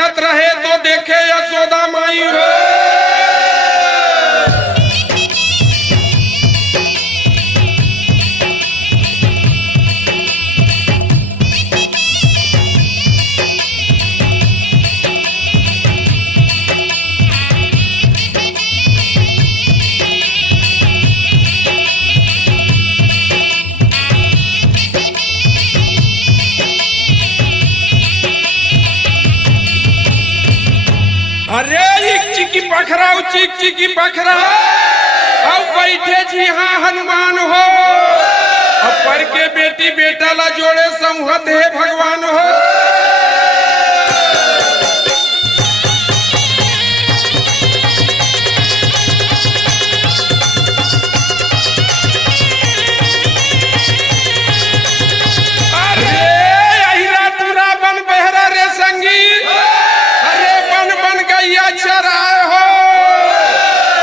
नाचत रहे तो देखे यशोदा माई हो। अरे चिकी पखरा चिकी पखरा अब बैठे जी हाँ हनुमान हो। अब पर के बेटी बेटा ला जोड़े संहत है भगवान हो। अरे अहिरा तुरा बन बहरा रे संगी, चराए हो।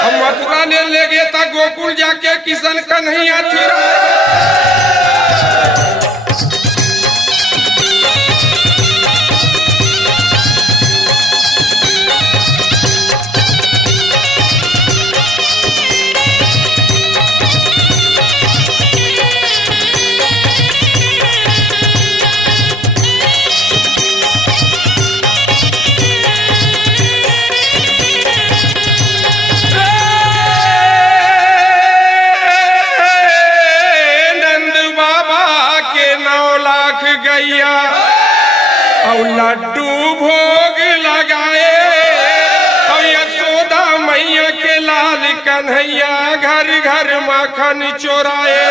अब मथुरा ने ले गए था गोकुल जाके किशन कन्हैया थिरा। और लड्डू भोग लगाए और यशोदा मैया के लाल कन्हैया घर घर माखन चोराए।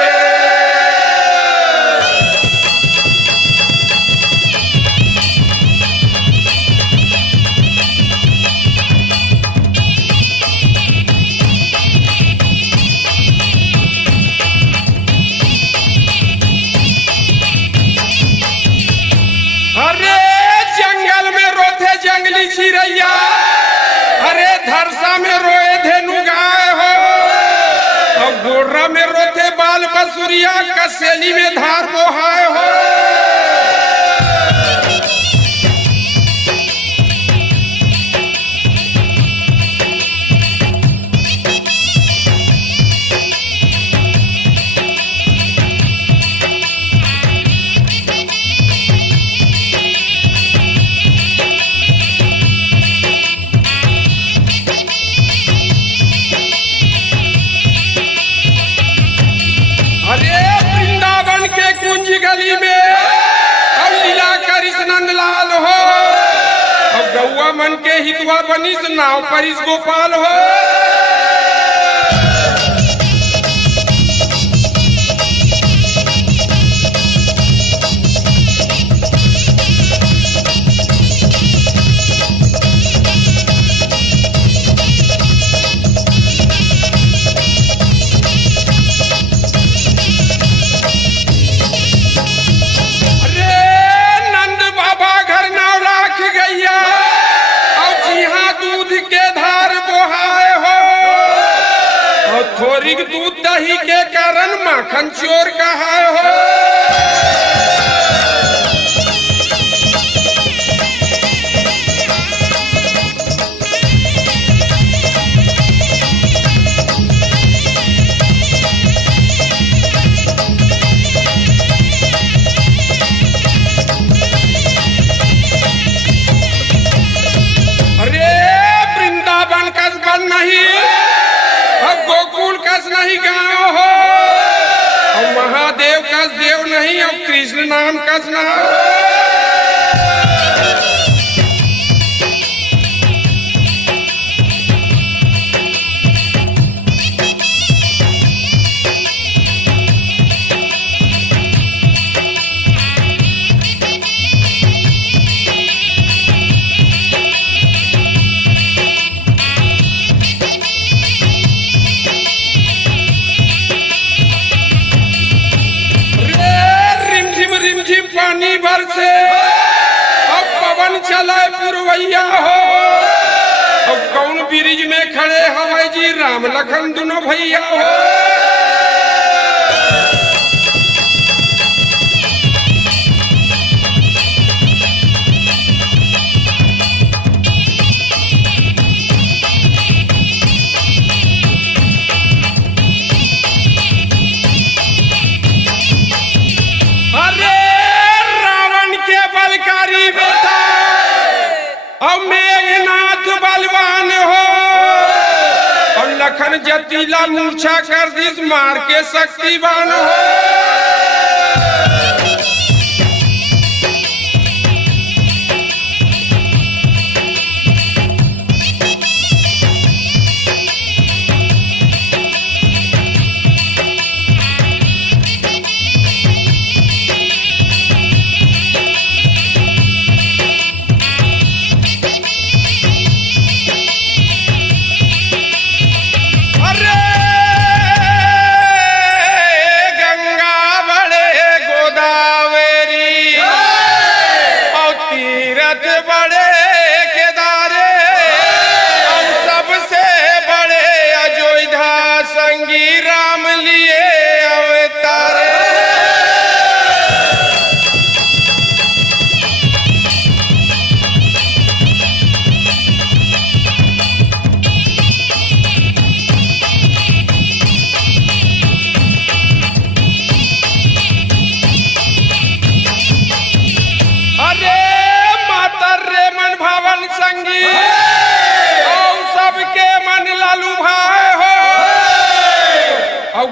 जंगली चिड़ैया, अरे धरसा में रोए धेनु गाय हो। और गोर्रा में रोते बाल बसुरिया, कसेली में धार बोहाय हो। गली में अब लीला कृष्ण लाल हो। अब गौआ मन के हितवा बनिस नाव परिस गोपाल हो। दूध दही के कारण माखन चोर कहा हो। अरे वृंदावन कस्बा नहीं, गोकुल कस नहीं गाँव हो। और महादेव कस देव नहीं, और कृष्ण नाम कस ना। पानी भर से अब पवन चले पुरवैया हो। अब कौन ब्रिज में खड़े हवाई जी राम लखन दोनों भैया हो। कटीला मूर्छा कर दिस मार के शक्तिवान हो।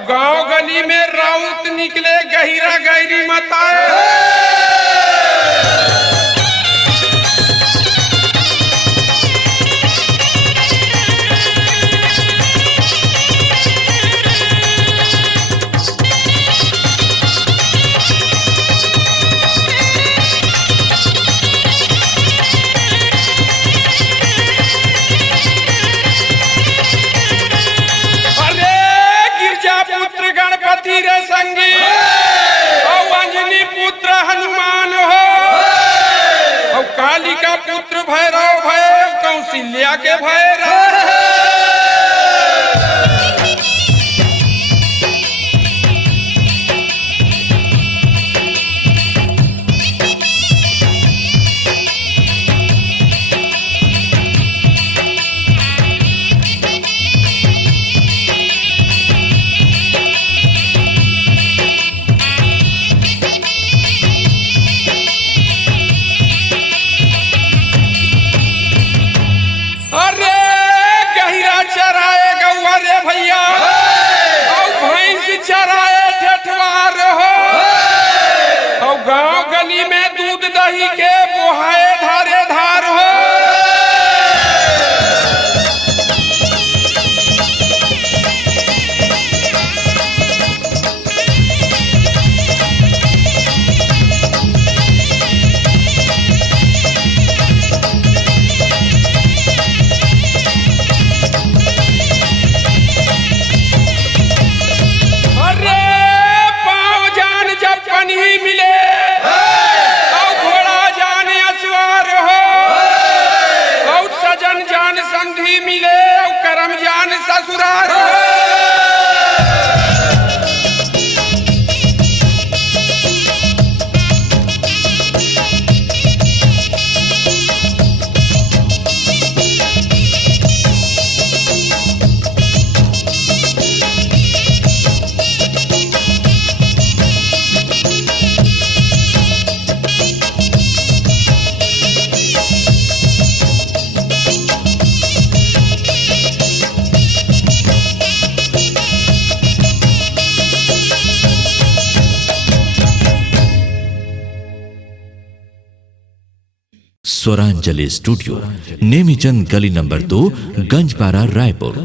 गांव गली में राउत निकले गहिरा गहरी मताए। रे संगी और अंजनी पुत्र हनुमान हो और कालिका पुत्र भैरव भय कौशल्या के भैरव। भैया और भैंस चराए ठेठवार हो और गांव गली में दूध दही के बुहाए धारे धार हो। ही मिले और घोड़ा जाने असवार हो और सजन जान संधि मिले और करम जान ससुरार हो। स्वरांजलि स्टूडियो, नेमीचंद गली नंबर 2, गंजपारा, रायपुर।